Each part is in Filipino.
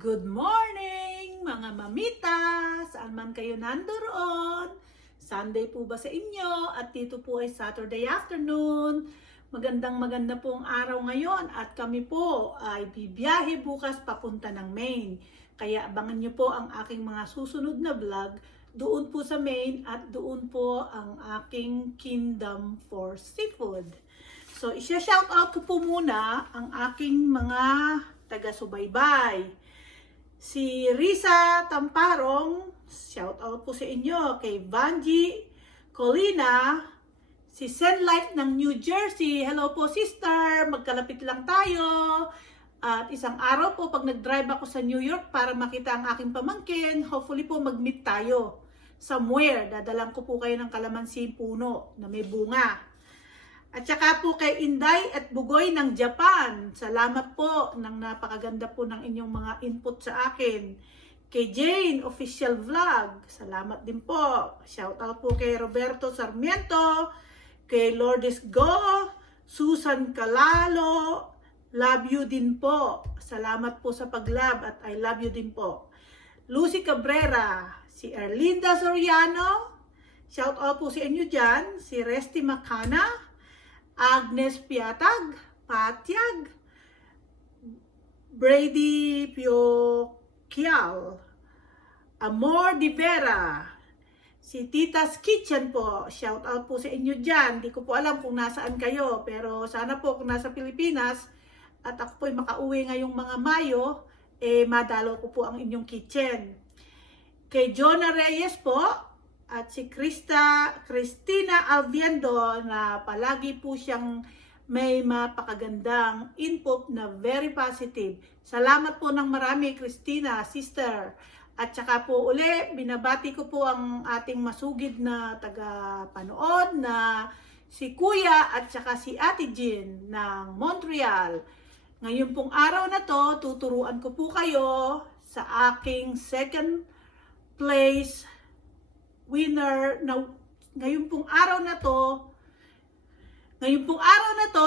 Good morning mga mamita! Saan man kayo nandoon? Sunday po ba sa inyo? At dito po ay Saturday afternoon. Maganda pong araw ngayon at kami po ay bibiyahe bukas papunta ng Maine. Kaya abangan nyo po ang aking mga susunod na vlog doon po sa Maine at doon po ang aking Kingdom for Seafood. So, isya-shoutout ko po muna ang aking mga taga-subaybay. Si Risa Tamparong, shoutout po sa inyo. Kay Vanji Colina, si Senlight ng New Jersey, hello po sister, magkalapit lang tayo. At isang araw po pag nag-drive ako sa New York para makita ang aking pamangkin, hopefully po mag-meet tayo somewhere. Dadalang ko po kayo ng kalamansi puno na may bunga. At saka po kay Inday at Bugoy ng Japan. Salamat po ng napakaganda po ng inyong mga input sa akin. Kay Jane Official Vlog, salamat din po. Shoutout po kay Roberto Sarmiento, kay Lourdes Go, Susan Calalo, love you din po. Salamat po sa pag-love at I love you din po. Lucy Cabrera, si Erlinda Soriano, shoutout po sa inyo dyan. Si Resty Macana, Agnes Piatag, Patyag, Brady Pioquial, Amor Di Vera, si Tita's Kitchen po, shout out po sa inyo dyan. Di ko po alam kung nasaan kayo, pero sana po kung nasa Pilipinas at ako po ay makauwi ngayong mga Mayo, madalo ko po ang inyong kitchen. Kay Jonah Reyes po, at si Cristina Alviendo na palagi po siyang may mapakagandang input na very positive. Salamat po ng marami, Cristina, sister. At saka po uli, binabati ko po ang ating masugid na taga-panood na si Kuya at saka si Ate Jean ng Montreal. Ngayon pong araw na to, tuturuan ko po kayo sa aking second place winner na ngayon pong araw na to,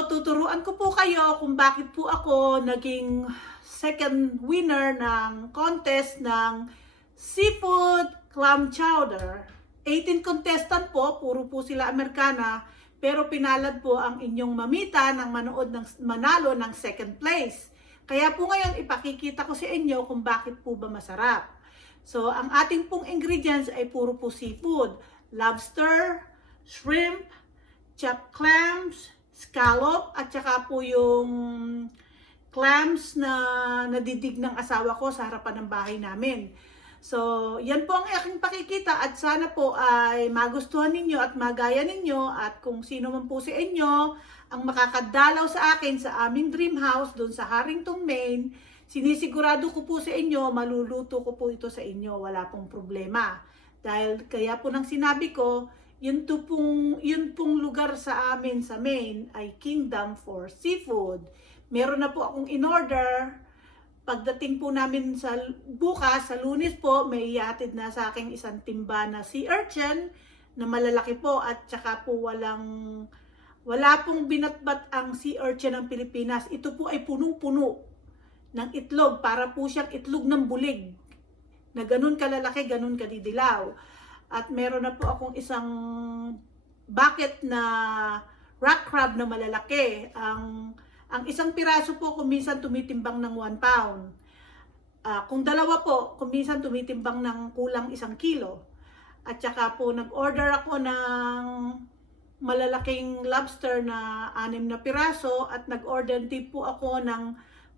tuturuan ko po kayo kung bakit po ako naging second winner ng contest ng Seafood Clam Chowder. 18 contestant po, puro po sila Amerikana, pero pinalad po ang inyong mamita ng manalo ng second place. Kaya po ngayon ipakikita ko sa inyo kung bakit po ba masarap. So, ang ating pong ingredients ay puro po seafood. Lobster, shrimp, chopped clams, scallop, at saka po yung clams na nadidig ng asawa ko sa harapan ng bahay namin. So, yan po ang aking pakikita at sana po ay magustuhan ninyo at magaya ninyo at kung sino man po sa inyo ang makakadalaw sa akin sa aming dream house doon sa Harrington, Maine, sinisigurado ko po sa inyo, maluluto ko po ito sa inyo, wala pong problema. Dahil kaya po nang sinabi ko, yun pong lugar sa amin sa Maine ay Kingdom for Seafood. Meron na po akong in-order. Pagdating po namin sa bukas, sa Lunes po, may ihatid na sa akin isang timba na sea urchin na malalaki po at saka po wala pong binatbat ang sea urchin ng Pilipinas. Ito po ay punong-puno ng itlog, para po siyang itlog ng bulig na ganun kalalaki, ganun kadidilaw. At meron na po akong isang bucket na rock crab na malalaki. Ang isang piraso po kuminsan tumitimbang ng 1 pound. Kung dalawa po, kuminsan tumitimbang ng kulang 1 kilo. At saka po nag-order ako ng malalaking lobster na 6 na piraso at nag-order din po ako ng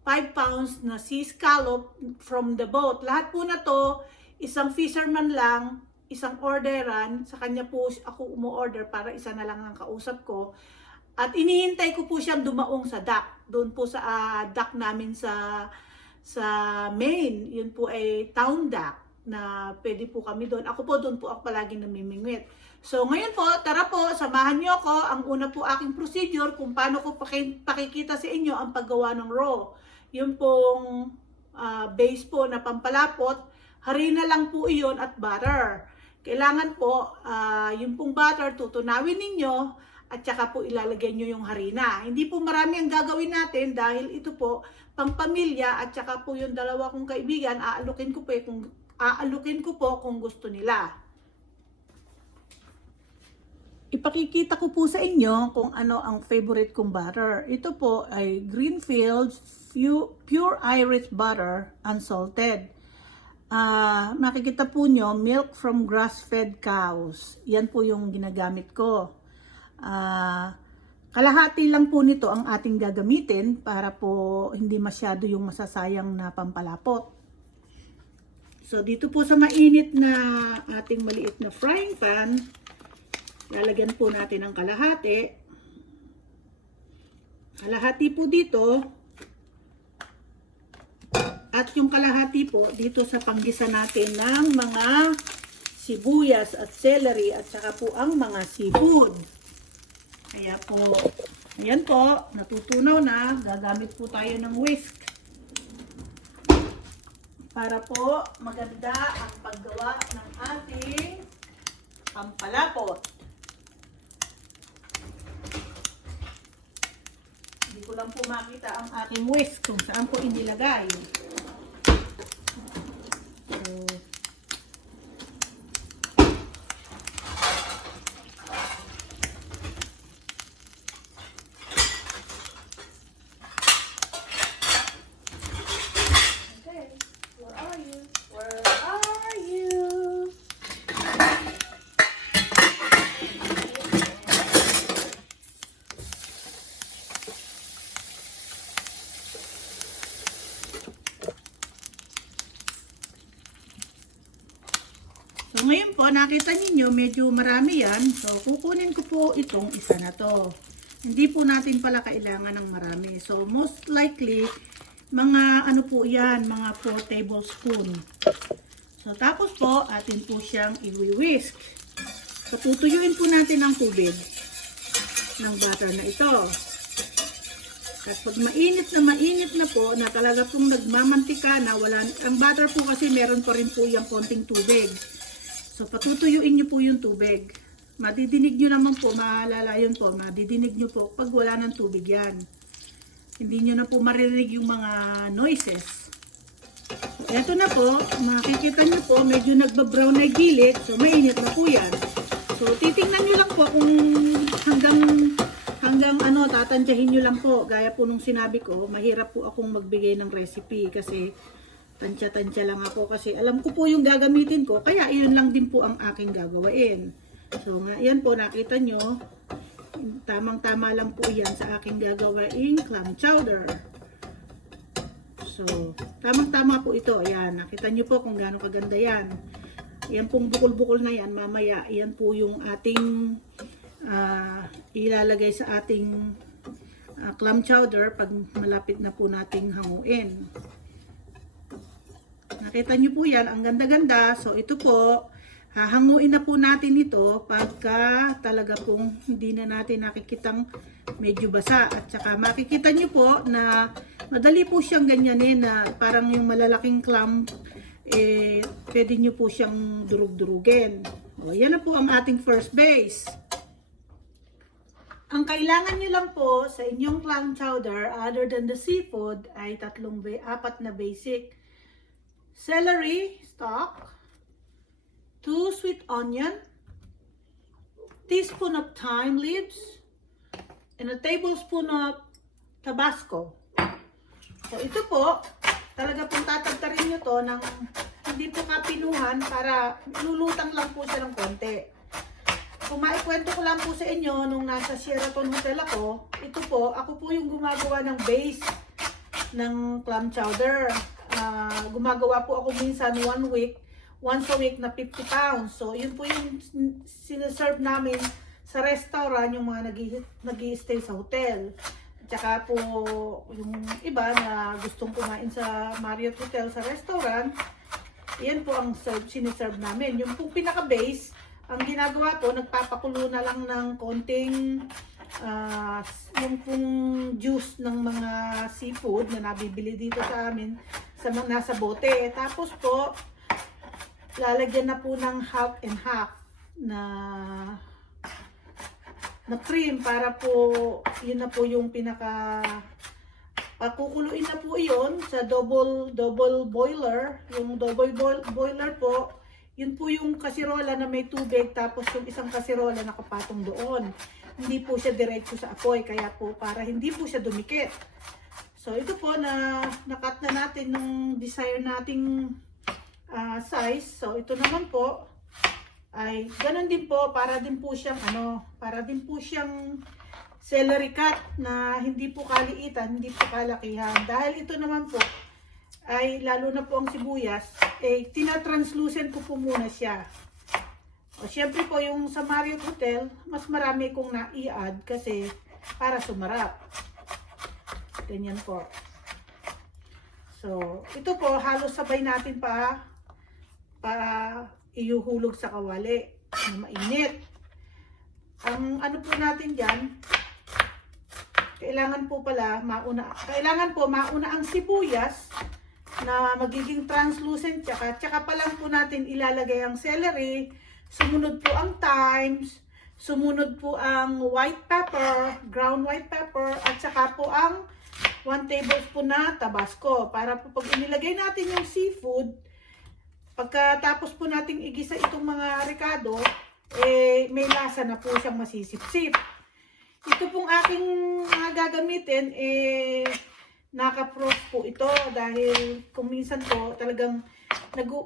5 pounds na sea scallop from the boat. Lahat po na to, isang fisherman lang, isang orderan, sa kanya po ako umu-order para isa na lang ang kausap ko. At inihintay ko po siyang dumaong sa dock. Doon po sa dock namin sa Maine. Yun po ay town dock na pwede po kami doon. Ako po doon po ako palaging namimingwit. So ngayon po, tara po, samahan niyo ako. Ang una po aking procedure kung paano ko pakikita sa inyo ang paggawa ng raw. Yung pong base po na pampalapot, harina lang po iyon at butter. Kailangan po, yung pong butter, tutunawin ninyo at saka po ilalagay nyo yung harina. Hindi po marami ang gagawin natin dahil ito po pangpamilya at saka po yung dalawa kong kaibigan, aalukin ko po kung gusto nila. Ipakikita ko po sa inyo kung ano ang favorite kong butter. Ito po ay Greenfields Pure Irish Butter Unsalted. Makikita po nyo, milk from grass-fed cows. Yan po yung ginagamit ko. Kalahati lang po nito ang ating gagamitin para po hindi masyado yung masasayang na pampalapot. So dito po sa mainit na ating maliit na frying pan, lalagyan po natin ang kalahati. Kalahati po dito. At yung kalahati po dito sa panggisa natin ng mga sibuyas at celery at saka po ang mga seafood. Kaya po, ayan po, natutunaw na. Gagamit po tayo ng whisk. Para po maganda ang paggawa ng ating pampalapot. Hindi ko lang po makita ang aking whisk kung saan po inilagay. So ngayon po, nakita ninyo medyo marami yan. So kukunin ko po itong isa na to. Hindi po natin pala kailangan ng marami. So most likely, mga ano po yan, mga 4 tablespoon. So tapos po, atin po siyang i-whisk. So tutuyuin po natin ang tubig ng butter na ito. At pag mainit na po, na talaga pong nagmamantika na ang butter po kasi meron pa rin po yung konting tubig. So, patutuyuin nyo po yung tubig. Madidinig nyo naman po, maalala yun po, madidinig nyo po pag wala ng tubig yan. Hindi nyo na po maririnig yung mga noises. So, eto na po, makikita nyo po, medyo nagbabrown na gilid, so mainit na po yan. So, titingnan nyo lang po kung hanggang ano, tatantyahin nyo lang po. Gaya po nung sinabi ko, mahirap po akong magbigay ng recipe kasi tansya-tansya lang ako kasi alam ko po yung gagamitin ko, kaya iyon lang din po ang aking gagawain. So nga, yan po, nakita nyo, tamang-tama lang po yan sa aking gagawain clam chowder. So, tamang-tama po ito. Ayan, nakita nyo po kung gaano kaganda yan. Yan pong bukol-bukol na yan, mamaya, yan po yung ating ilalagay sa ating clam chowder pag malapit na po nating hanguin. Nakita nyo po yan, ang ganda-ganda. So ito po, hahanguin na po natin ito pagka talaga pong hindi na natin nakikitang medyo basa. At saka makikita nyo po na madali po siyang ganyanin na parang yung malalaking clam, pwede nyo po siyang durug-durugin. O, yan na po ang ating first base. Ang kailangan nyo lang po sa inyong clam chowder, other than the seafood, ay 4 na basic. Celery stalk, 2 sweet onion, teaspoon of thyme leaves, and a tablespoon of Tabasco. So ito po, talaga pong tatagtarin nyo to ng hindi po kapinuhan para lulutang lang po siya ng konti. Kung maikwento ko lang po sa inyo, nung nasa Sheraton Hotel ako, ito po, ako po yung gumagawa ng base ng clam chowder. Gumagawa po ako minsan once a week na 50 pounds. So, yun po yung sinaserve namin sa restaurant, yung mga nag-i-stay sa hotel. At saka po, yung iba na gustong kumain sa Marriott Hotel sa restaurant, yan po ang siniserve namin. Yung po pinaka-base, ang ginagawa po, nagpapakulo na lang ng konting yung pong juice ng mga seafood na nabibili dito sa amin sa nasa bote. Tapos po, lalagyan na po ng half and half na na cream para po, yun na po yung pinaka, pakukuluin na po iyon sa double boiler. Yung boiler po, yun po yung kasirola na may tubig, tapos yung isang kasirola nakapatong doon. Hindi po siya diretso sa apoy, kaya po para hindi po siya dumikit. So ito po na nakat na natin nung desire nating size. So ito naman po ay ganun din po, para din po siyang celery cut na hindi po kaliitan, hindi po kalakihan. Dahil ito naman po ay lalo na po ang sibuyas, tina-translucent ko po muna siya. O syempre po yung sa Marriott Hotel, mas marami kong na-i-add kasi para sumarap. Ganyan po. So, ito po halos sabay natin para iuhulog sa kawali na mainit. Ang ano po natin diyan, kailangan po mauna ang sibuyas na magiging translucent, tsaka pa lang po natin ilalagay ang celery, sumunod po ang thymes, sumunod po ang white pepper, ground white pepper, at saka po ang 1 tablespoon na tabasco. Para po pag inilagay natin yung seafood, pagkatapos po nating igisa itong mga ricado, may lasa na po siyang masisipsip. Ito pong aking gagamitin, naka-frost po ito dahil kung minsan po talagang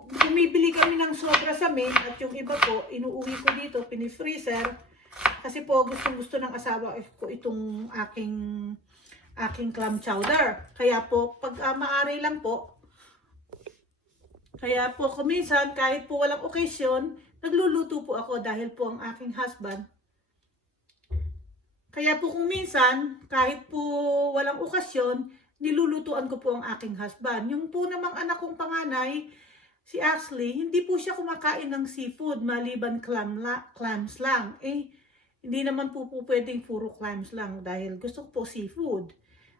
bumibili kami ng sobra sa main at yung iba po inuuwi ko dito, pinifreezer, kasi po gusto ng asawa ko itong aking clam chowder. Kaya po pag maaari lang po, kaya po kung minsan kahit po walang okasyon, nagluluto po ako dahil po ang aking husband. Kaya po kung minsan kahit po walang okasyon, nilulutuan ko po ang aking husband. Yung po namang anak kong panganay, si Ashley, hindi po siya kumakain ng seafood maliban clams lang. Hindi naman po pwedeng puro clams lang dahil gusto ko po seafood.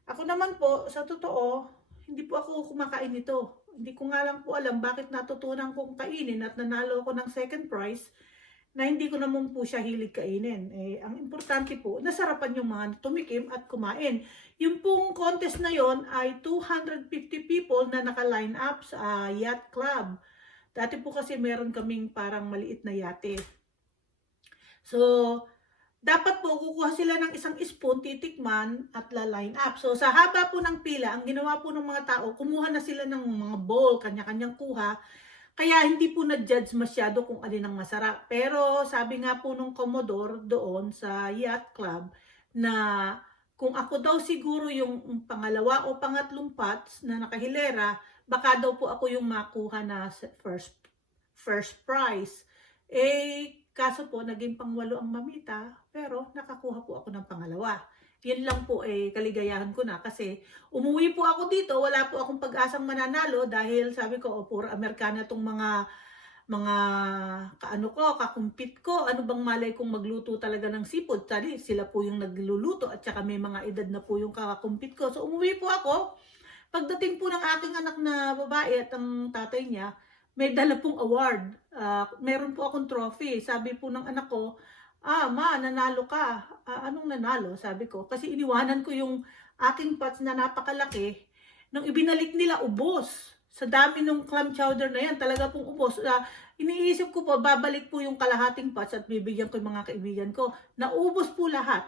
Ako naman po, sa totoo, hindi po ako kumakain nito. Hindi ko nga lang po alam bakit natutunan kong kainin at nanalo ako ng second prize na hindi ko naman po siya hilig kainin. Ang importante po, nasarapan yung mga tumikim at kumain. Yung pong contest na yon ay 250 people na naka-line up sa yacht club. Dati po kasi meron kaming parang maliit na yate. So, dapat po kukuha sila ng isang spoon, titikman at la-line up. So, sa haba po ng pila, ang ginawa po ng mga tao, kumuha na sila ng mga bowl, kanya-kanyang kuha. Kaya hindi po na-judge masyado kung alin ang masarap. Pero sabi nga po nung Commodore doon sa yacht club na kung ako daw siguro yung pangalawa o pangatlong pots na nakahilera, baka daw po ako yung makuha na first prize. Kaso po naging pangwalo ang mamita, pero nakakuha po ako ng pangalawa. Yan lang po kaligayahan ko na kasi umuwi po ako dito, wala po akong pag-asang mananalo dahil sabi ko, puro Amerikana tong mga kakumpit ko, ano bang malay kong magluto talaga ng seafood. Sila po yung nagluluto at saka may mga edad na po yung kakumpit ko. So umuwi po ako, pagdating po ng aking anak na babae at ang tatay niya, may dala pong award. Meron po akong trophy. Sabi po ng anak ko, ma, nanalo ka. Anong nanalo? Sabi ko. Kasi iniwanan ko yung aking pots na napakalaki. Nung ibinalik nila, ubos. Sa dami ng clam chowder na yan, talaga pong ubos. Iniisip ko po, babalik po yung kalahating pots at bibigyan ko yung mga kaibigan ko. Naubos po lahat.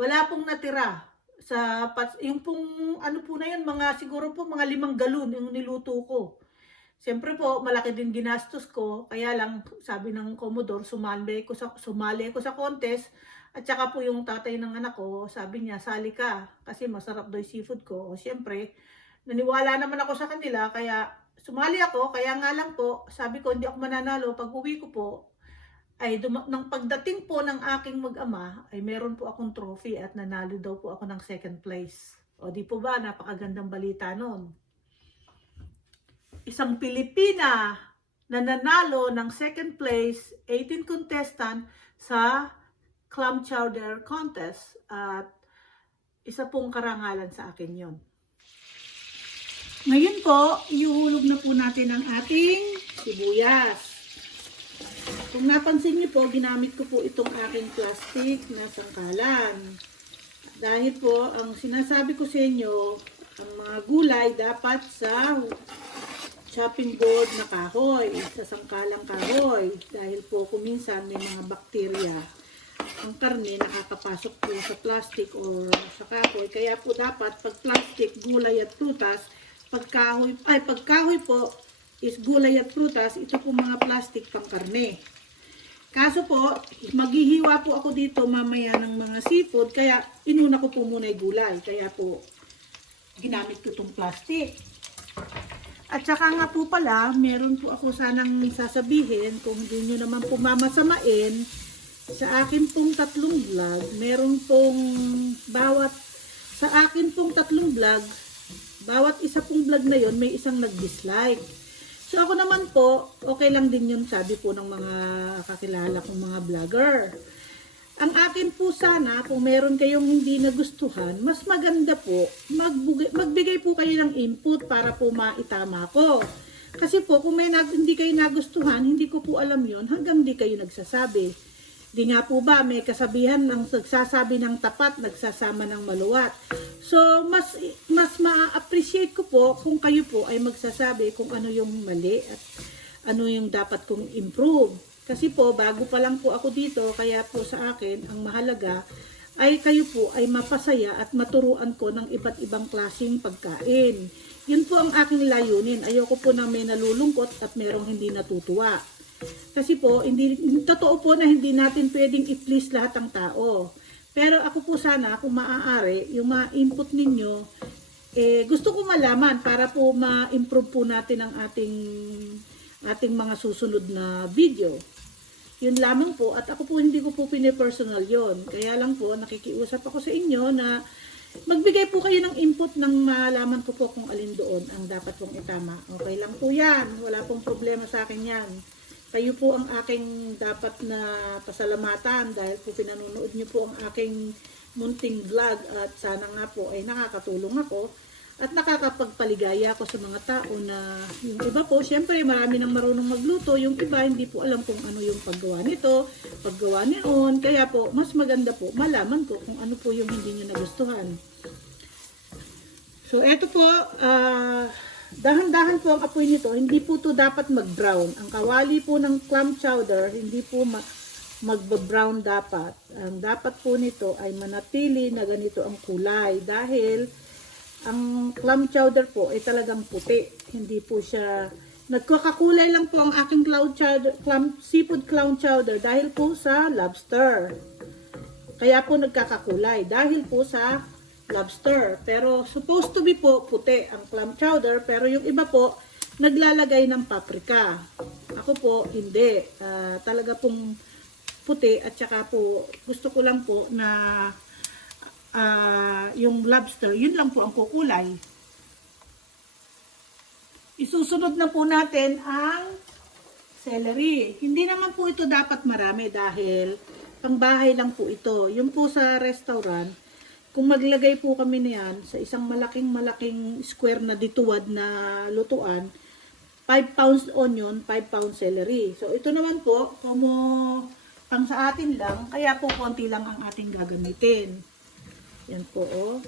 Wala pong natira sa pots. Yung pong, ano po na yan, siguro po mga 5 galon yung niluto ko. Siyempre po, malaki din ginastos ko, kaya lang sabi ng Commodore, sumali ko sa contest, at saka po yung tatay ng anak ko, sabi niya, sali ka, kasi masarap daw yung seafood ko. O siyempre, naniwala naman ako sa kanila, kaya sumali ako, kaya nga lang po, sabi ko, hindi ako mananalo. Pag uwi ko po, ay nang pagdating po ng aking mag-ama, ay meron po akong trophy at nanalo daw po ako ng second place. O di po ba, napakagandang balita nun. Isang Pilipina na nanalo ng second place, 18 contestant sa clam chowder contest, at isa pong karangalan sa akin yon. Ngayon po, iuhulog na po natin ang ating sibuyas. Kung napansin niyo po, ginamit ko po itong aking plastic na sangkalan. Dahil po, ang sinasabi ko sa inyo, ang mga gulay dapat sa chopping board na kahoy, sa sangkalang kahoy. Dahil po, kuminsan may mga bakterya. Ang karne nakakapasok po sa plastic or sa kahoy. Kaya po dapat, pag plastic, gulay at prutas, pag kahoy po is gulay at prutas, ito po mga plastic pang karne. Kaso po, maghihiwa po ako dito mamaya ng mga seafood, kaya inuna ko po muna yung gulay. Kaya po, ginamit ko itong plastic. At saka nga po pala, meron po ako sanang sasabihin, kung hindi nyo naman po mamasamain, sa akin pong tatlong vlog, meron pong sa akin pong tatlong vlog, bawat isa pong vlog na yon may isang nag-dislike. So ako naman po, okay lang din yun, sabi po ng mga kakilala kong mga vlogger. Ang akin po sana, kung meron kayong hindi nagustuhan, mas maganda po, magbigay po kayo ng input para po maitama ko. Kasi po, kung hindi kayo nagustuhan, hindi ko po alam yon hanggang di kayo nagsasabi. Di nga po ba, may kasabihan ng nagsasabi ng tapat, nagsasama ng maluwat. So, mas ma-appreciate ko po kung kayo po ay magsasabi kung ano yung mali at ano yung dapat kong improve. Kasi po, bago pa lang po ako dito, kaya po sa akin, ang mahalaga ay kayo po ay mapasaya at maturuan ko ng iba't ibang klaseng pagkain. Yun po ang aking layunin. Ayoko po na may nalulungkot at merong hindi natutuwa. Kasi po, totoo po na hindi natin pwedeng i-please lahat ng tao. Pero ako po sana, kung maaari, yung mga input ninyo, gusto ko malaman para po ma-improve po natin ang ating mga susunod na video. Yun lamang po, at ako po hindi ko po pinipersonal yon. Kaya lang po, nakikiusap ako sa inyo na magbigay po kayo ng input nang malaman ko po kung alin doon ang dapat pong itama. Okay lang po yan, wala pong problema sa akin yan. Kayo po ang aking dapat na pasalamatan dahil po pinanonood niyo po ang aking munting vlog at sana nga po ay nakakatulong ako at nakakapagpaligaya ako sa mga tao na yung iba po, syempre marami nang marunong magluto, yung iba hindi po alam kung ano yung paggawa nito, paggawa niyon, kaya po mas maganda po malaman ko kung ano po yung hindi niyo nagustuhan. So eto po, dahan-dahan po ang apoy nito, hindi po to dapat mag-brown. Ang kawali po ng clam chowder, hindi po mag-brown dapat. Ang dapat po nito ay manatili na ganito ang kulay dahil ang clam chowder po ay talagang puti. Hindi po siya, nagkakakulay lang po ang aking seafood clam chowder dahil po sa lobster. Kaya po nagkakakulay dahil po sa lobster. Pero supposed to be po puti ang clam chowder, pero yung iba po naglalagay ng paprika. Ako po hindi. Talaga pong puti at saka po gusto ko lang po na yung lobster, yun lang po ang kukulay. Isusunod na po natin ang celery. Hindi naman po ito dapat marami dahil pangbahay lang po ito. Yung po sa restaurant, kung maglagay po kami niyan sa isang malaking square na dituwad na lutuan, 5 pounds onion, 5 pounds celery. So ito naman po, pang sa atin lang, kaya po konti lang ang ating gagamitin. Yan po oh.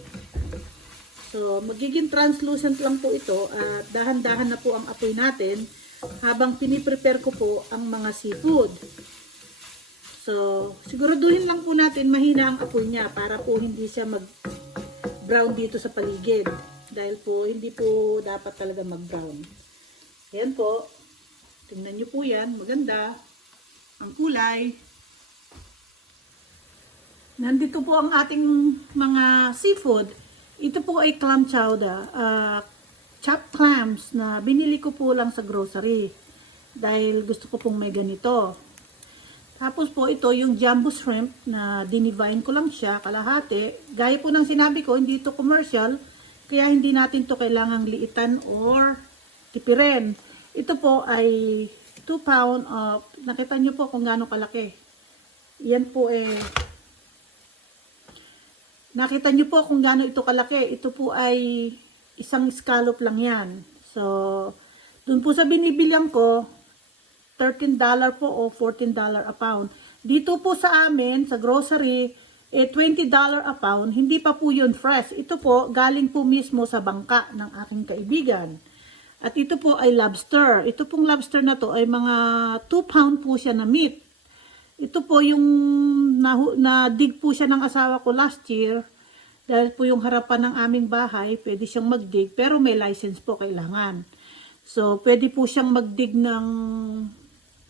So magiging translucent lang po ito at dahan-dahan na po ang apoy natin habang piniprepare ko po ang mga seafood. So, siguraduhin lang po natin mahina ang apoy niya para po hindi siya mag-brown dito sa paligid. Dahil po, hindi po dapat talaga mag-brown. Ayan po. Tingnan nyo po yan. Maganda. Ang kulay. Nandito po ang ating mga seafood. Ito po ay clam chowder. Chopped clams na binili ko po lang sa grocery. Dahil gusto ko pong may ganito. Tapos po ito yung jumbo shrimp na dinivine ko lang siya kalahati. Gaya po ng sinabi ko, hindi ito commercial. Kaya hindi natin to kailangang liitan or tipirin. Ito po ay 2 pound of, nakita nyo po kung gaano kalaki. Yan po nakita nyo po kung gaano ito kalaki. Ito po ay isang scallop lang yan. So, dun po sa binibilihan ko, $13 po o $14 a pound. Dito po sa amin, sa grocery, $20 a pound. Hindi pa po yun fresh. Ito po, galing po mismo sa bangka ng aking kaibigan. At ito po ay lobster. Ito pong lobster na to ay mga 2 pound po siya na meat. Ito po yung na-dig po siya ng asawa ko last year. Dahil po yung harapan ng aming bahay, pwede siyang mag-dig. Pero may license po kailangan. So, pwede po siyang mag-dig ng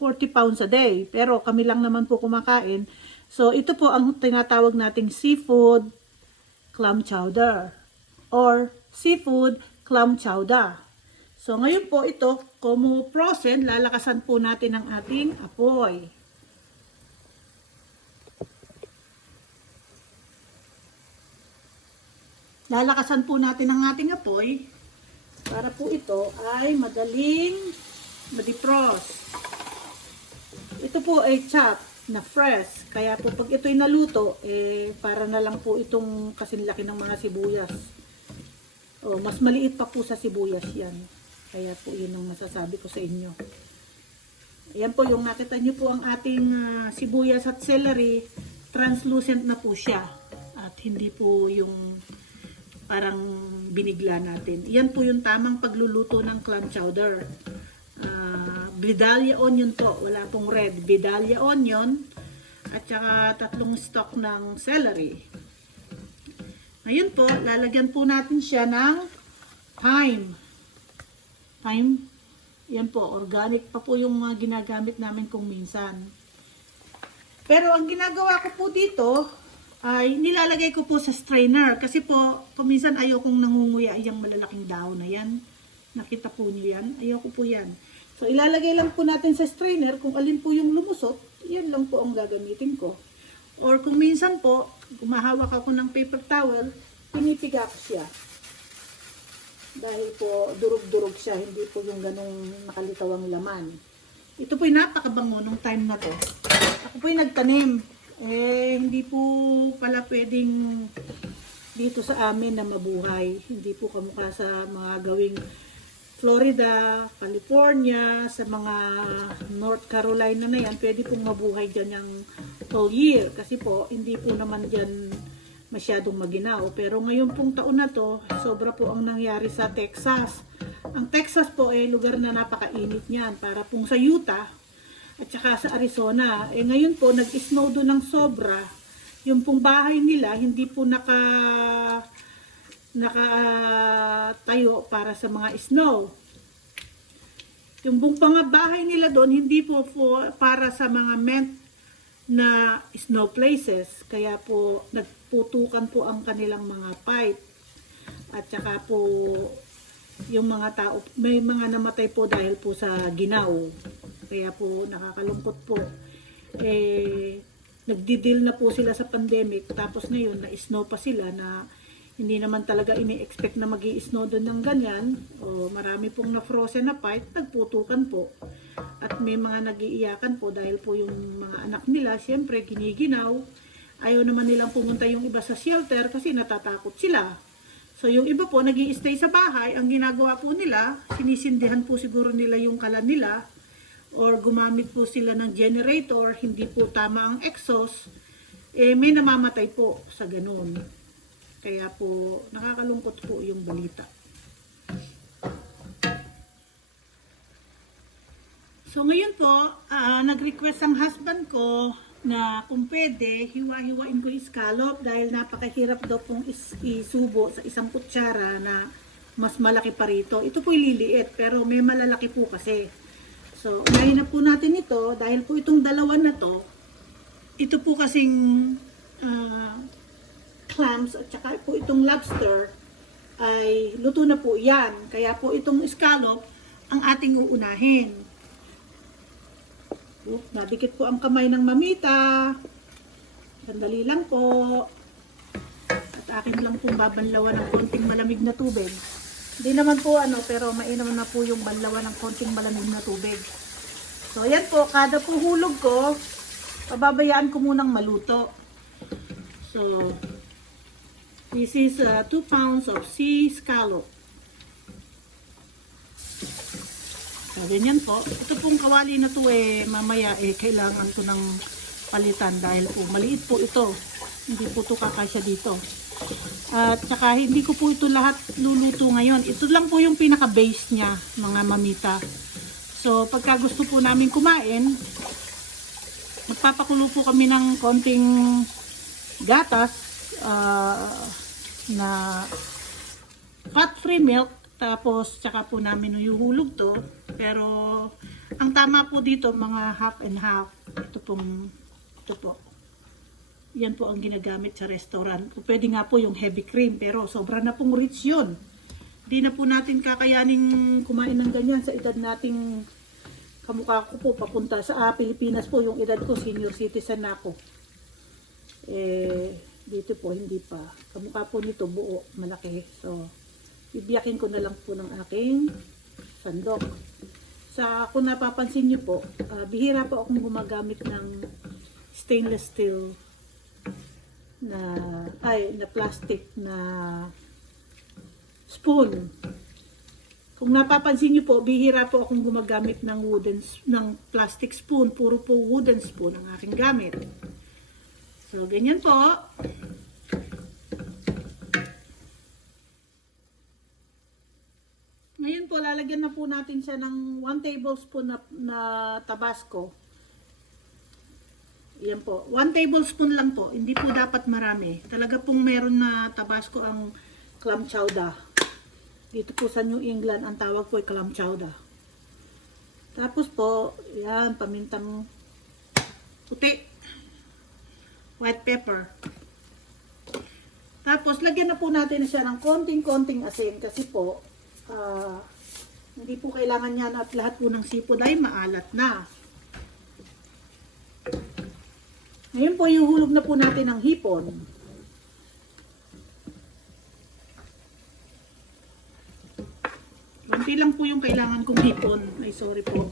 40 pounds a day. Pero kami lang naman po kumakain. So, ito po ang tinatawag nating seafood clam chowder. Or seafood clam chowder. So, ngayon po ito, como frozen, lalakasan po natin ang ating apoy. Lalakasan po natin ang ating apoy para po ito ay madaling ma-defrost. Ito po ay chop na fresh. Kaya po pag ito'y naluto, para na lang po itong kasinlaki ng mga sibuyas. O, mas maliit pa po sa sibuyas yan. Kaya po yun ang masasabi ko sa inyo. Ayan po yung nakita nyo po ang ating sibuyas at celery. Translucent na po siya. At hindi po yung parang binigla natin. Yan po yung tamang pagluluto ng clam chowder. Vidalia onion po. Wala pong red. Vidalia onion. At saka 3 stalk ng celery. Ngayon po, lalagyan po natin siya ng thyme. Thyme, yan po, organic pa po yung mga ginagamit namin kung minsan. Pero ang ginagawa ko po dito, ay nilalagay ko po sa strainer. Kasi po, kung minsan ayokong nangunguya yung malalaking dahon na yan. Nakita po niyo yan? Ayoko po yan. So, ilalagay lang po natin sa strainer kung alin po yung lumusot. Yan lang po ang gagamitin ko. Or kung minsan po, gumahawak ako ng paper towel, pinipiga ko siya. Dahil po, durog-durog siya, hindi po yung ganong nakalitawang laman. Ito po'y napakabango nung time na to. Ako po'y nagtanim. Hindi po pala pwedeng dito sa amin na mabuhay. Hindi po kamukha sa mga gawing Florida, California, sa mga North Carolina na yan. Pwede pong mabuhay dyan yung whole year. Kasi po, hindi po naman dyan masyadong maginaw. Pero ngayon pong taon na to, sobra po ang nangyari sa Texas. Ang Texas po ay lugar na napakainit niyan. Para pong sa Utah at saka sa Arizona. Ngayon po, nag-snow doon ng sobra. Yung pong bahay nila, hindi po nakatayo para sa mga snow. Yung pong bahay nila doon, hindi po para sa mga meant na snow places. Kaya po, nagputukan po ang kanilang mga pipe. At saka po, yung mga tao, may mga namatay po dahil po sa ginaw. Kaya po, nakakalungkot po. Nagdi-deal na po sila sa pandemic. Tapos ngayon, na-snow pa sila na hindi naman talaga ini-expect na magi-snow doon ng ganyan. O marami pong na-frozen na pipe, nagputukan po. At may mga nagiiyakan po dahil po yung mga anak nila, siyempre giniginaw. Ayaw naman nilang pumunta yung iba sa shelter kasi natatakot sila. So yung iba po nag-i-stay sa bahay, ang ginagawa po nila, sinisindihan po siguro nila yung kalan nila or gumamit po sila ng generator, hindi po tama ang exhaust, may namamatay po sa ganun. Kaya po nakakalungkot po yung balita. So ngayon po, nag-request ang husband ko na kung pwede, hiwa-hiwain ko yung scallop dahil napakahirap daw pong isubo sa isang kutsara na mas malaki pa rito. Ito po liliit pero may malalaki po kasi. So, unahin na po natin ito dahil po itong dalawa na to, ito po kasing clams at saka po itong lobster ay luto na po yan. Kaya po itong scallop ang ating uunahin. Nadikit po ang kamay ng mamita. Sandali lang po. At akin lang pong babanlawan ng konting malamig na tubig. Hindi naman po pero mainam na po yung banlawan ng konting malamig na tubig. So ayan po, kada po hulog ko, pababayaan ko munang maluto. So, this is 2 pounds of sea scallop. So, ganyan po. Ito pong kawali na to mamaya kailangan ko ng palitan dahil po maliit po ito. Hindi po ito kakasya dito. At saka hindi ko po ito lahat luluto ngayon. Ito lang po yung pinaka-base niya, mga mamita. So, pagka gusto po namin kumain, magpapakulo po kami ng konting gatas na fat-free milk. Tapos, tsaka po namin ihuhulog to. Pero, ang tama po dito, mga half and half. Ito po. Yan po ang ginagamit sa restaurant. Pwede nga po yung heavy cream, pero sobra na pong rich yun. Hindi na po natin kakayaning kumain ng ganyan sa edad nating kamukha ko po, papunta sa Pilipinas po, yung edad ko, senior citizen na ako. Dito po, hindi pa. Kamukha po nito, buo, malaki. So, ibiyakin ko na lang po ng aking sandok. Kung napapansin nyo po, bihira po akong gumagamit ng stainless steel na plastic na spoon. Kung napapansin nyo po, bihira po akong gumagamit ng plastic spoon. Puro po wooden spoon ang aking gamit. So, ganyan po. Ngayon po, lalagyan na po natin siya ng 1 tablespoon na Tabasco. Yan po. 1 tablespoon lang po. Hindi po dapat marami. Talaga pong meron na Tabasco ang clam chowder. Dito po sa New England, ang tawag po ay clam chowder. Tapos po, yan, pamintang puti. White pepper. Tapos, lagyan na po natin siya ng konting-konting asin kasi po, hindi po kailangan yan at lahat po ng seafood ay maalat na. Ngayon po, ihuhulog na po natin ang hipon. Konti lang po yung kailangan kong hipon. Ay, sorry po.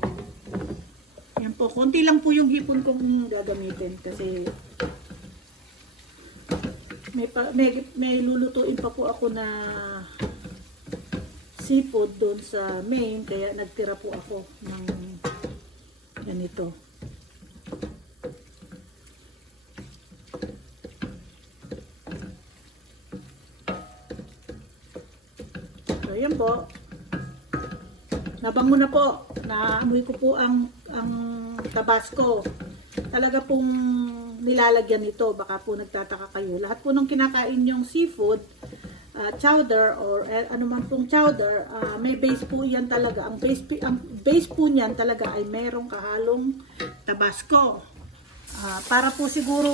Yan po, konti lang po yung hipon kong gagamitin kasi may lulutuin pa po ako na seafood doon sa Maine, kaya nagtira po ako ng ganito. So, yan po. Nabango na po. Naamoy ko po ang Tabasco. Talaga pong nilalagyan nito. Baka po nagtataka kayo. Lahat po ng kinakain yung seafood, chowder or anuman pong chowder, may base po yan talaga. Ang base po niyan talaga ay merong kahalong Tabasco. Para po siguro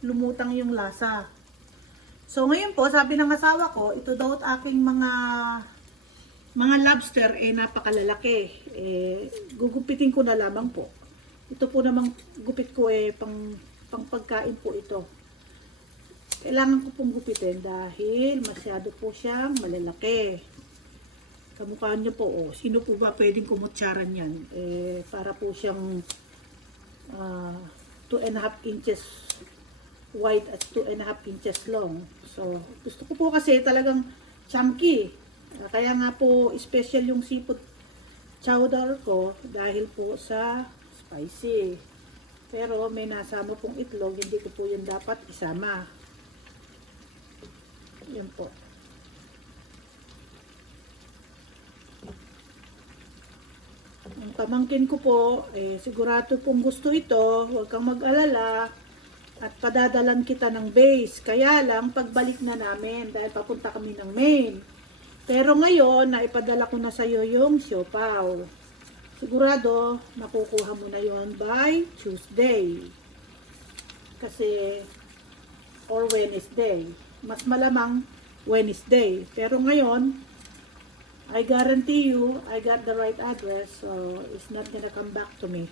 lumutang yung lasa. So ngayon po, sabi ng asawa ko, ito daw at aking mga lobster napakalalaki. Gugupitin ko na lamang po. Ito po namang gupit ko pang pagkain po ito. Kailangan ko pong gupitin dahil masyado po siyang malalaki. Kamukha niyo po, sino po ba pwedeng kumutsaran yan? Para po siyang 2.5 inches wide at 2.5 inches long. So, gusto ko po kasi talagang chunky. Kaya nga po, special yung seafood chowder ko dahil po sa spicy. Pero may nasama pong itlog, hindi ko po yun dapat isama. Yan po. Ang pamangkin ko po, sigurado pong gusto ito, huwag kang mag-alala at padadalan kita ng base. Kaya lang, pagbalik na namin dahil papunta kami ng Maine. Pero ngayon, naipadala ko na sa iyo yung siopaw. Sigurado, makukuha mo na yon by Tuesday. Kasi, or Wednesday. Mas malamang Wednesday. Pero ngayon, I guarantee you, I got the right address, so it's not gonna come back to me.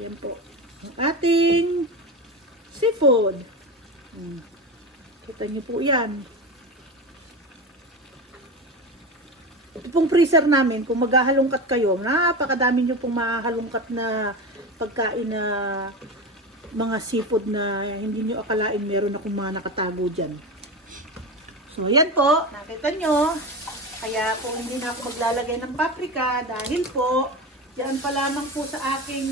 Yan po. Ang ating seafood. Kita niyo po yan. Ito pong freezer namin, kung maghahalongkat kayo, napakadami nyo pong mahahalongkat na pagkain na mga seafood na hindi nyo akalain meron akong mga nakatago dyan. So, yan po. Nakita nyo. Kaya po hindi na ako maglalagay ng paprika dahil po yan pa lamang po sa aking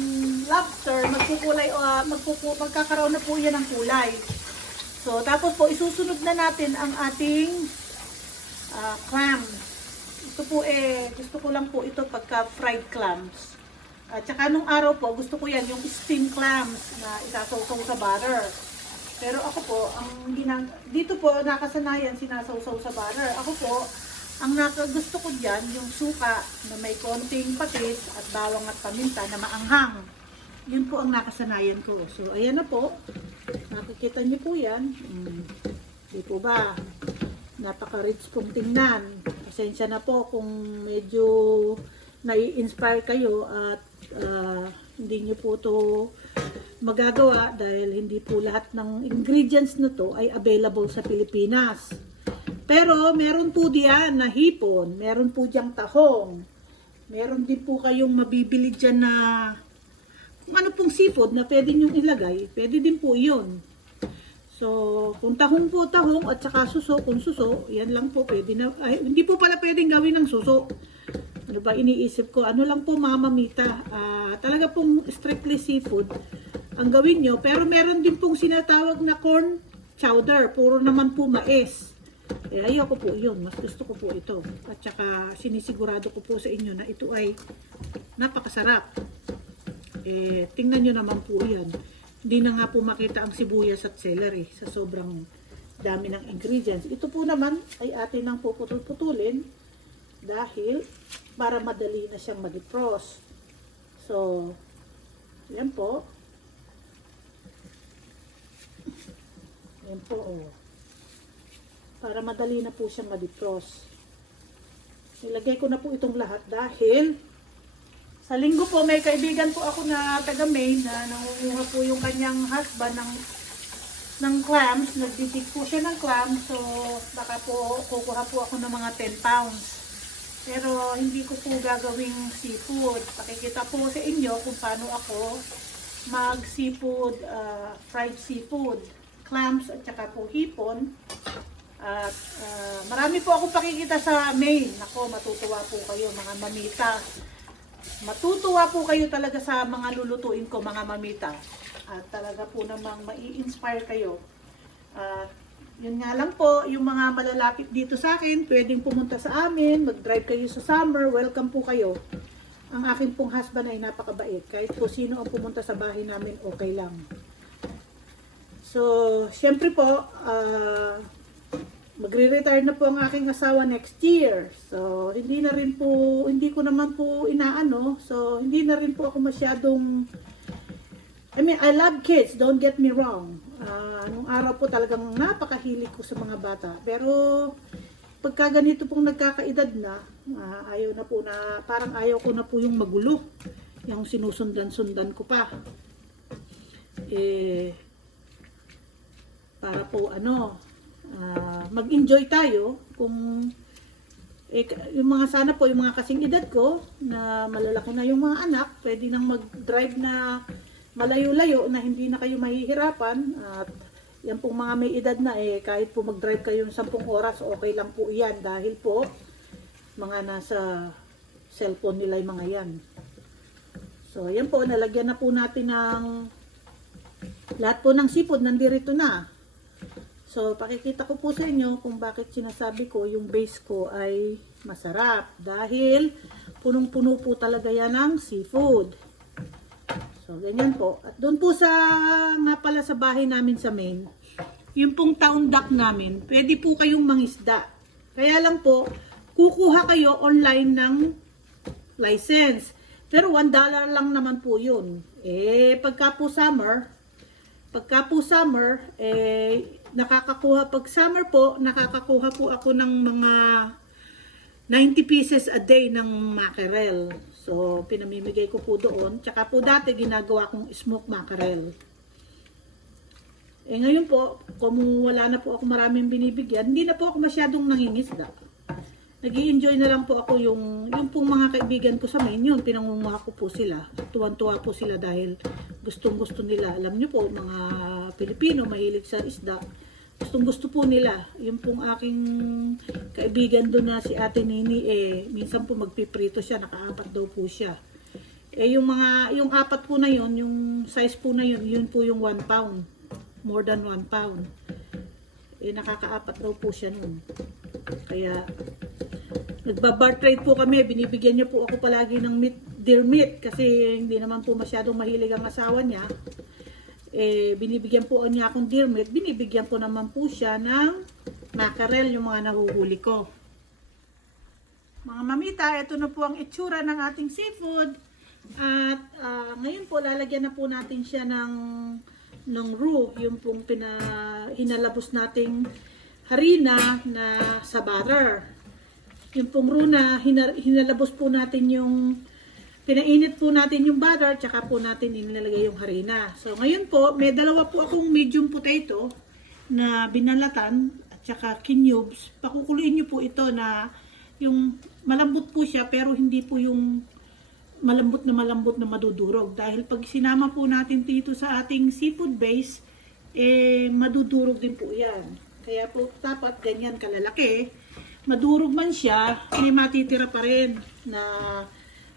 lobster, magkakaroon na po yan ng kulay. So, tapos po isusunod na natin ang ating clam. Ito po gusto ko lang po ito pagka fried clams. At saka nung araw po, gusto ko yan yung steamed clams na isasawsaw sa butter. Pero ako po, dito po nakasanayan sinasawsaw sa butter. Ako po, ang gusto ko dyan, yung suka na may konting patis at bawang at paminta na maanghang. Yun po ang nakasanayan ko. So, ayan na po. Nakikita niyo po yan. Di po ba? Napaka-rich pong tingnan. Pasensya na po kung medyo nai-inspire kayo at hindi niyo po to magagawa dahil hindi po lahat ng ingredients na to ay available sa Pilipinas. Pero meron po diyan na hipon, meron po diyang tahong, meron din po kayong mabibili dyan na kung ano pong seafood na pwede nyong ilagay, pwede din po yun. So, kung tahong po tahong at saka suso, kung suso, yan lang po pwede na, hindi po pala pwedeng gawin ng suso. Ano ba iniisip ko? Ano lang po mga mamita, talaga pong strictly seafood ang gawin nyo, pero meron din pong sinatawag na corn chowder, puro naman po mais. Ayoko po yun. Mas gusto ko po ito. At saka sinisigurado ko po sa inyo na ito ay napakasarap. Tingnan nyo naman po yan. Hindi na nga po makita ang sibuyas at celery sa sobrang dami ng ingredients. Ito po naman ay atin nang puputol-putulin dahil para madali na siyang mag-defrost. So, yan po. Yan po, oh. Para madali na po siyang ma-defrost. Nilagay ko na po itong lahat dahil sa linggo po may kaibigan po ako na taga Maine na nangunguha po yung kanyang husband ng clams. Nagtitik po siya ng clams, so baka po kukuha po ako ng mga 10 pounds. Pero hindi ko po gagawing seafood. Pakikita po sa inyo kung paano ako mag-seafood, fried seafood, clams at saka po hipon. At marami po akong pakikita sa Maine. Ako, matutuwa po kayo mga mamita. Matutuwa po kayo talaga sa mga lulutuin ko mga mamita. At talaga po namang mai-inspire kayo. Yun nga lang po, yung mga malalapit dito sa akin, pwedeng pumunta sa amin, mag-drive kayo sa summer, welcome po kayo. Ang akin pong husband ay napakabait. Kahit po sino ang pumunta sa bahay namin, okay lang. So, syempre po, magre-retire na po ang aking asawa next year. So, hindi ko naman po inaano. So, hindi na rin po ako masyadong, I love kids, don't get me wrong. Nung araw po talagang napakahilig ko sa mga bata. Pero, pagka ganito pong nagkakaedad na, parang ayaw ko na po yung magulo. Yung sinusundan-sundan ko pa. Para po mag-enjoy tayo kung yung mga sana po yung mga kasing edad ko na malalaki na yung mga anak, pwede nang mag-drive na malayo-layo na hindi na kayo mahihirapan. At yan pong mga may edad na kahit po mag-drive kayo ng 10 oras, okay lang po yan dahil po mga nasa cellphone nila yung mga yan. So yan po, nalagyan na po natin ng lahat po ng seafood nandirito na. So, pakikita ko po sa inyo kung bakit sinasabi ko yung base ko ay masarap. Dahil punong-puno po talaga yan ng seafood. So, ganyan po. At doon po nga pala sa bahay namin sa Maine, yung pong town duck namin, pwede po kayong mangisda. Kaya lang po, kukuha kayo online ng license. Pero $1 lang naman po yun. Pagka po summer, pag summer po, nakakakuha po ako ng mga 90 pieces a day ng mackerel. So, pinamimigay ko po doon. Tsaka po dati ginagawa kong smoked mackerel. Ngayon po, kung wala na po ako maraming binibigyan, hindi na po ako masyadong nangingisda. Nag-i-enjoy na lang po ako yung pong mga kaibigan ko sa Maine, yun, pinangunguha ko po sila. Tuwan-tuwa po sila dahil gustong-gusto nila. Alam nyo po, mga Pilipino, mahilig sa isda. gustong gusto po nila. Yung pong aking kaibigan doon na si Ate Nini, minsan po magpiprito siya, nakaapat daw po siya. Yung apat po na yun, yung size po na yun, yun po yung 1 pound. More than 1 pound. Nakakaapat daw po siya nun. Kaya, nagbabar trade po kami, binibigyan niya po ako palagi ng deer meat kasi hindi naman po masyadong mahilig ang asawa niya. Binibigyan po niya akong deer meat, binibigyan ko naman po siya ng mackerel, yung mga nahuhuli ko. Mga mamita, ito na po ang itsura ng ating seafood. At ngayon po, lalagyan na po natin siya ng roux, yung pong hinalabos nating harina na sa butter. Yung pong roux na hinalabos po natin pinainit po natin yung butter, tsaka po natin inilalagay yung harina. So ngayon po, may dalawa po akong medium potato na binalatan at tsaka cubes. Pakukuluin nyo po ito na yung malambot po siya pero hindi po yung malambot na madudurog. Dahil pag sinama po natin dito sa ating seafood base, madudurog din po yan. Kaya po dapat ganyan kalalaki. Madurog man siya, may matitira pa rin na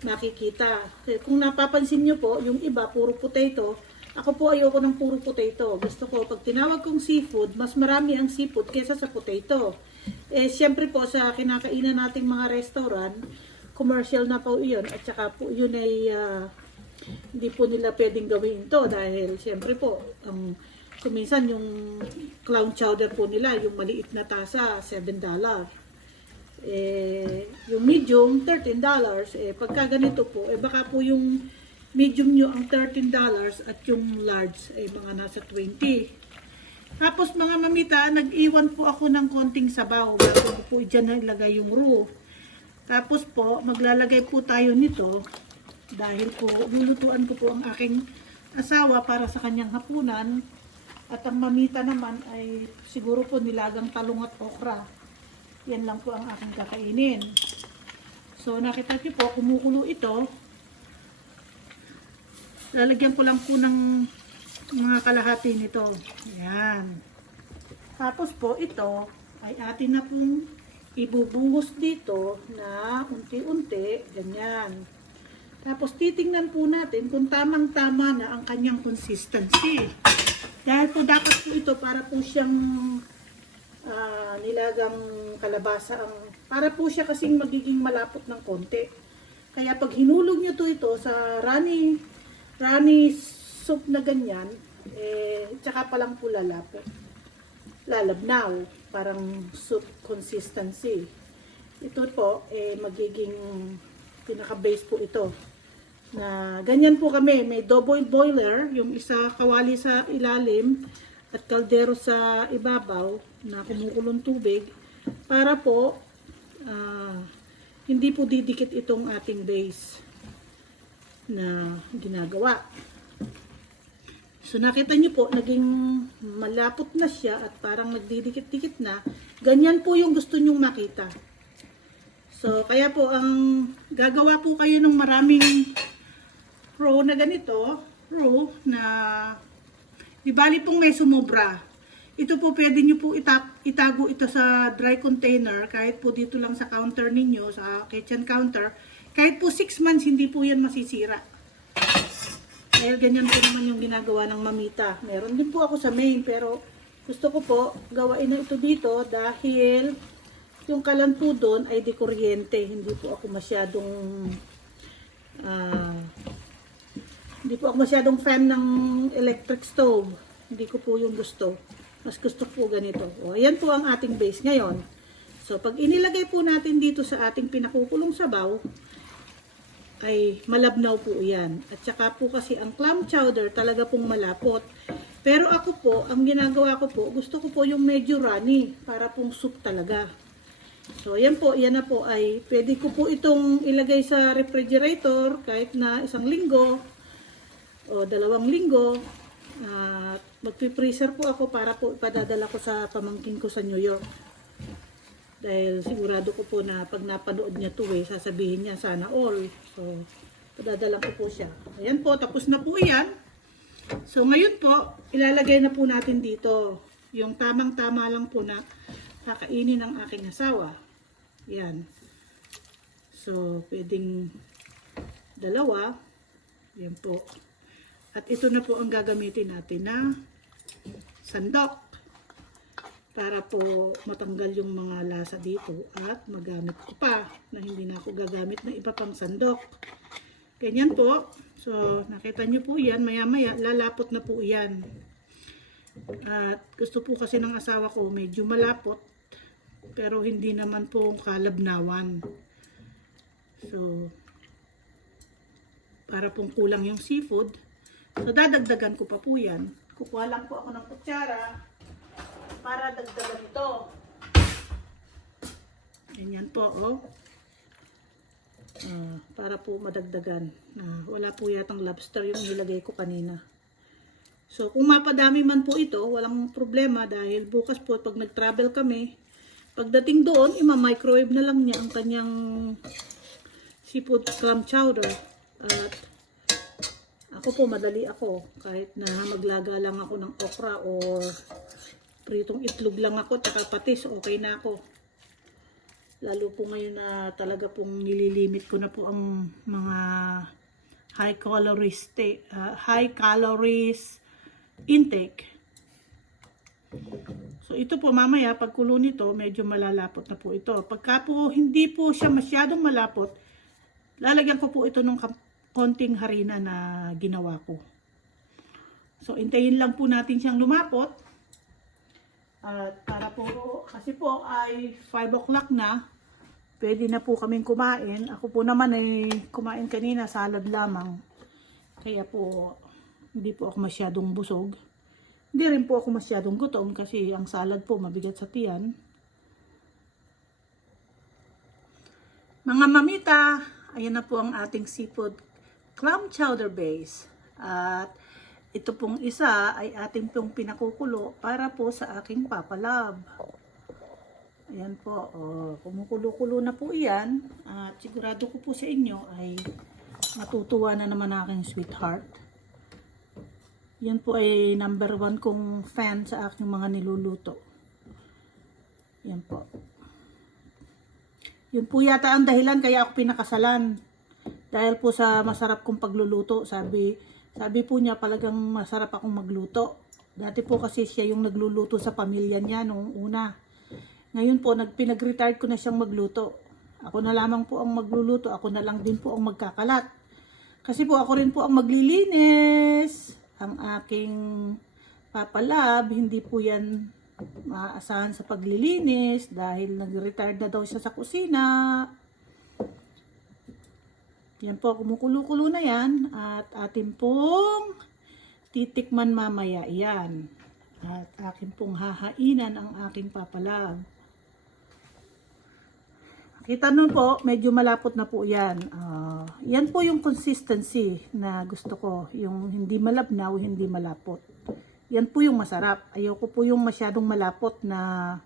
makikita. Kung napapansin nyo po, yung iba puro potato. Ako po ayoko ng puro potato. Gusto ko pag tinawag kong seafood, mas marami ang seafood kaysa sa potato. Siyempre po sa kinakainan nating mga restaurant, commercial na po yun. At saka po yun ay hindi po nila pwedeng gawin to dahil siyempre po kuminsan yung clam chowder po nila, yung maliit na tasa, $7. Yung medium, $13. Pagka ganito po, baka po yung medium nyo ang $13 at yung large ay mga nasa 20. Tapos mga mamita, nag-iwan po ako ng konting sabaw bago po dyan nilagay yung roux. Tapos po, maglalagay po tayo nito dahil po lulutuan ko po ang aking asawa para sa kanyang hapunan. At ang mamita naman ay siguro po nilagang talong at okra. Yan lang po ang aking kakainin. So, nakita niyo po, kumukulo ito. Lalagyan ko lang po ng mga kalahati nito. Ayan. Tapos po, ito ay atin na pong ibubuhos dito na unti-unti. Ganyan. Tapos, titingnan po natin kung tamang-tama na ang kanyang consistency. Dahil po dapat po ito para po siyang nilagang kalabasa para po siya kasing magiging malapot ng konti. Kaya pag hinulog nyo ito sa runny soup na ganyan, tsaka pa lang po lalabnaw, parang soup consistency. Ito po, magiging pinaka-base po ito. Na ganyan po kami, may double boiler, yung isa kawali sa ilalim, at kaldero sa ibabaw na kumukulong tubig para po hindi po didikit itong ating base na ginagawa. So nakita nyo po, naging malapot na siya at parang nagdidikit-dikit na. Ganyan po yung gusto nyong makita. So kaya po ang gagawa po kayo ng maraming roux na ganito, roux na di bali pong may sumobra. Ito po pwede nyo po itago ito sa dry container kahit po dito lang sa counter ninyo, sa kitchen counter. Kahit po 6 months hindi po yan masisira. Dahil ganyan po naman yung ginagawa ng mamita. Meron din po ako sa main pero gusto ko po gawain na ito dito dahil yung kalan po doon ay dekuryente. Hindi po ako masyadong fan ng electric stove. Hindi ko po yung gusto. Mas gusto po ganito. O, ayan po ang ating base ngayon. So, pag inilagay po natin dito sa ating pinakukulong sabaw, ay malabnaw po yan. At saka po kasi ang clam chowder talaga pong malapot. Pero ako po, ang ginagawa ko po, gusto ko po yung medyo runny para pong soup talaga. So, ayan po, yan na po ay pwede ko po itong ilagay sa refrigerator kahit na 1 linggo o 2 linggo. Magpi-freezer po ako para po ipadadala ko sa pamangkin ko sa New York. Dahil sigurado ko po na pag napanood niya ito sasabihin niya sana all. So, padadala ko po siya. Ayan po, tapos na po yan. So, ngayon po, ilalagay na po natin dito Yung tamang-tama lang po na kakainin ng aking asawa. Yan. So, pwedeng dalawa. Yan po. At ito na po ang gagamitin natin na sandok. Para po matanggal yung mga lasa dito at magamit ko pa na hindi na ako gagamit ng iba pang sandok. Ganyan po. So, nakita nyo po yan. Maya-maya, lalapot na po yan. At gusto po kasi ng asawa ko medyo malapot. Pero hindi naman po kalabnawan. So, para pong kulang yung seafood. So, dadagdagan ko pa po yan. Kukuha lang po ako ng kutsara para dagdagan ito. Ganyan po, oh. Para po madagdagan. Wala po yatang lobster yung nilagay ko kanina. So, kung mapadami man po ito, walang problema dahil bukas po pag nag-travel kami, pagdating doon, ima-microwave na lang niya ang kanyang seafood clam chowder. At ako po, madali ako. Kahit na maglaga lang ako ng okra or pritong itlog lang ako, taka patis, okay na ako. Lalo po ngayon na talaga pong nililimit ko na po ang mga high calories intake. So ito po mamaya pagkulo nito, medyo malalapot na po ito. Pagka po hindi po siya masyadong malapot, lalagyan ko po ito ng konting harina na ginawa ko. So intayin lang po natin siyang lumapot. At para po, kasi po ay 5 o'clock na, pwede na po kaming kumain. Ako po naman ay kumain kanina, salad lamang. Kaya po, hindi po ako masyadong busog. Hindi rin po ako masyadong gutom kasi ang salad po mabigat sa tiyan. Mga mamita, ayan na po ang ating seafood clam chowder base. At ito pong isa ay ating pong pinakukulo para po sa aking papalab. Ayan po, kumukulo-kulo na po iyan. At sigurado ko po sa inyo ay matutuwa na naman aking sweetheart. Yan po ay number 1 kong fan sa aking mga niluluto. Yan po. Yun po yata ang dahilan kaya ako pinakasalan. Dahil po sa masarap kong pagluluto, sabi po niya talagang masarap akong magluto. Dati po kasi siya yung nagluluto sa pamilya niya nung una. Ngayon po, pinag-retired ko na siyang magluto. Ako na lamang po ang magluluto. Ako na lang din po ang magkakalat. Kasi po ako rin po ang maglilinis. Ang aking papalab, hindi po yan maaasahan sa paglilinis dahil nag-retired na daw siya sa kusina. Yan po, kumukulo-kulo na yan. At atin pong titikman mamaya yan. At akin pong hahainan ang aking papalab. Kita nun po, medyo malapot na po yan. Yan po yung consistency na gusto ko. Yung hindi malabnaw, hindi malapot. Yan po yung masarap. Ayoko po yung masyadong malapot na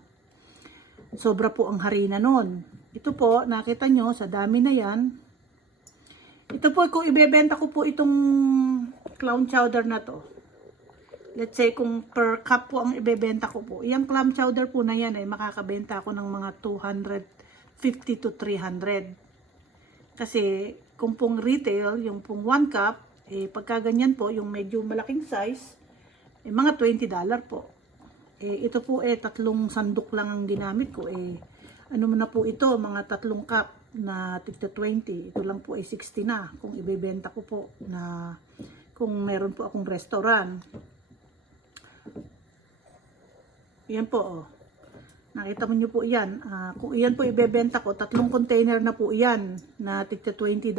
sobra po ang harina nun. Ito po, nakita nyo, sa dami na yan. Ito po, kung ibebenta ko po itong clam chowder na to. Let's say, kung per cup po ang ibebenta ko po. Yung clam chowder po na yan ay makakabenta ako ng mga 250 to 300. Kasi, kung pong retail, yung pong 1 cup, pagka ganyan po, yung medyo malaking size, mga $20 po. Ito po 3 sandok lang ang ginamit ko. Ano mo na po ito, mga 3 cup na tigta 20. Ito lang po 60 na kung ibebenta ko po na kung meron po akong restaurant. Yan po, nakita mo nyo po yan. Kung iyan po ibebenta ko, 3 container na po iyan na tigta $20.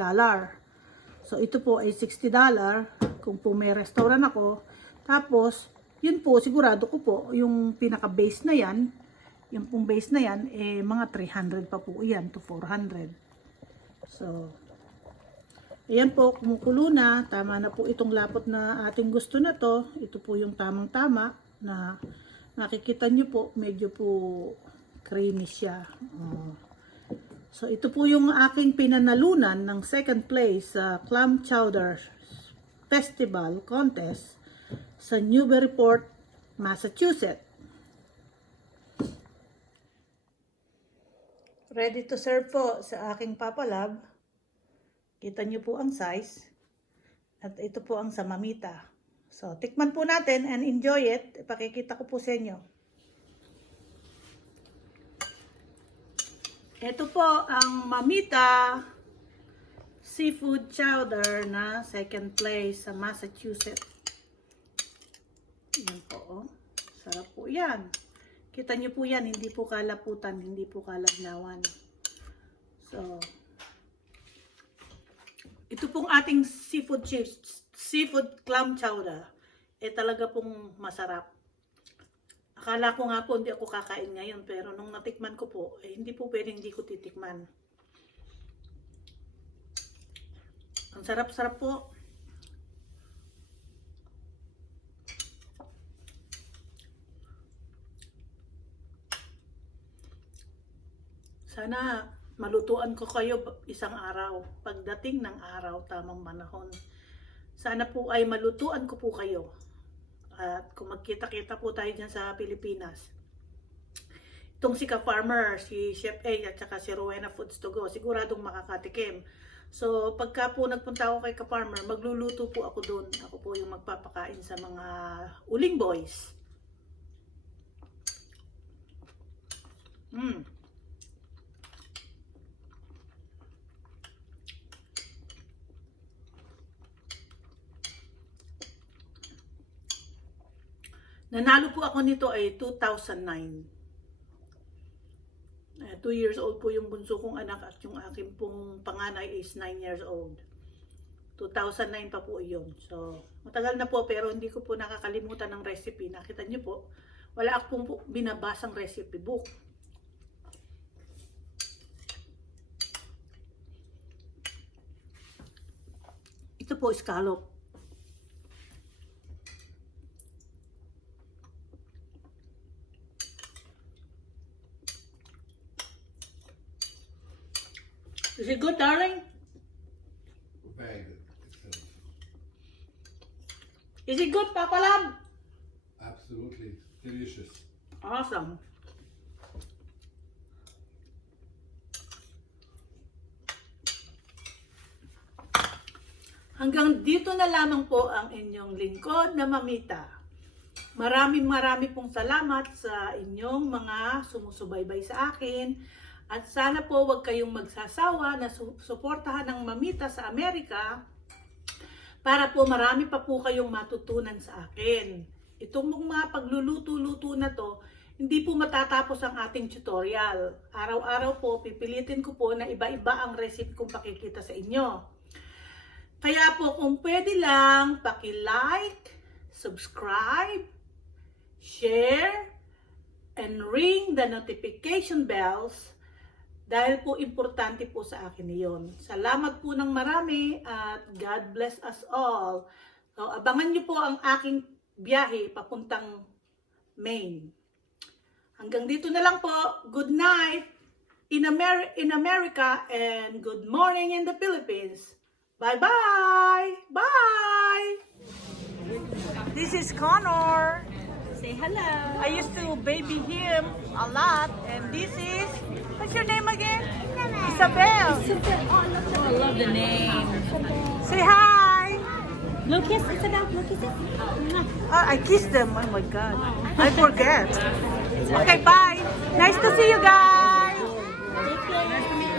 So ito po ay $60 kung po may restaurant ako. Tapos, yun po, sigurado ko po, yung pinaka-base na yan, yung pong base na yan, mga 300 pa po yan to 400. So, ayan po, kumukulo na. Tama na po itong lapot na ating gusto na to. Ito po yung tamang-tama na nakikita nyo po, medyo po creamy siya. So, ito po yung aking pinanalunan ng 2nd place sa Clam Chowder Festival Contest sa Newburyport, Massachusetts. Ready to serve po sa aking Papa Love. Kita niyo po ang size. At ito po ang sa Mamita. So, tikman po natin and enjoy it. Ipakikita ko po sa inyo. Ito po ang Mamita Seafood Chowder na second place sa Massachusetts. Yan po, oh. Sarap po yan. Kita nyo po yan, hindi po kalaputan, hindi po kalagnawan. So, ito pong ating seafood chips, seafood clam chowder, talaga pong masarap. Akala ko nga po hindi ako kakain ngayon, pero nung natikman ko po, hindi po pwedeng hindi ko titikman. Ang sarap-sarap po. Sana malutuan ko kayo isang araw. Pagdating ng araw, tamang panahon. Sana po ay malutuan ko po kayo. At kung magkita-kita po tayo dyan sa Pilipinas. Itong si Ka-Farmer, si Chef A at saka si Rowena Foods to Go, siguradong makakatikim. So pagka po nagpunta ako kay Ka-Farmer, magluluto po ako doon. Ako po yung magpapakain sa mga uling boys. Nanalo po ako nito ay 2009. 2 years old po yung bunso kong anak at yung aking pong panganay is 9 years old. 2009 pa po yun. So, matagal na po pero hindi ko po nakakalimutan ng recipe. Nakita niyo po, wala akong binabasang recipe book. Ito po, scallop. Is it good, darling? Very good. Excellent. Is it good, Papa Love? Absolutely delicious. Awesome. Hanggang dito na lamang po ang inyong lingkod na Mamita. Maraming pong salamat sa inyong mga sumusubaybay sa akin. At sana po wag kayong magsasawa na suportahan ng Mamita sa Amerika para po marami pa po kayong matutunan sa akin. Itong mga pagluluto-luto na to, hindi po matatapos ang ating tutorial. Araw-araw po, pipilitin ko po na iba-iba ang recipe kong pakikita sa inyo. Kaya po kung pwede lang, paki-like, subscribe, share, and ring the notification bells dahil po importante po sa akin iyon. Salamat po ng marami at God bless us all. So, abangan niyo po ang aking biyahe papuntang Maine. Hanggang dito na lang po. Good night in America and good morning in the Philippines. Bye-bye! Bye! This is Connor. Say hello. I used to baby him a lot. And this is, what's your name again? Isabel. Oh, I love the name. Say hi. Lucas, Isabel, Lucas. I kissed them. Oh my God. I forget. Okay, bye. Nice to see you guys. Take care.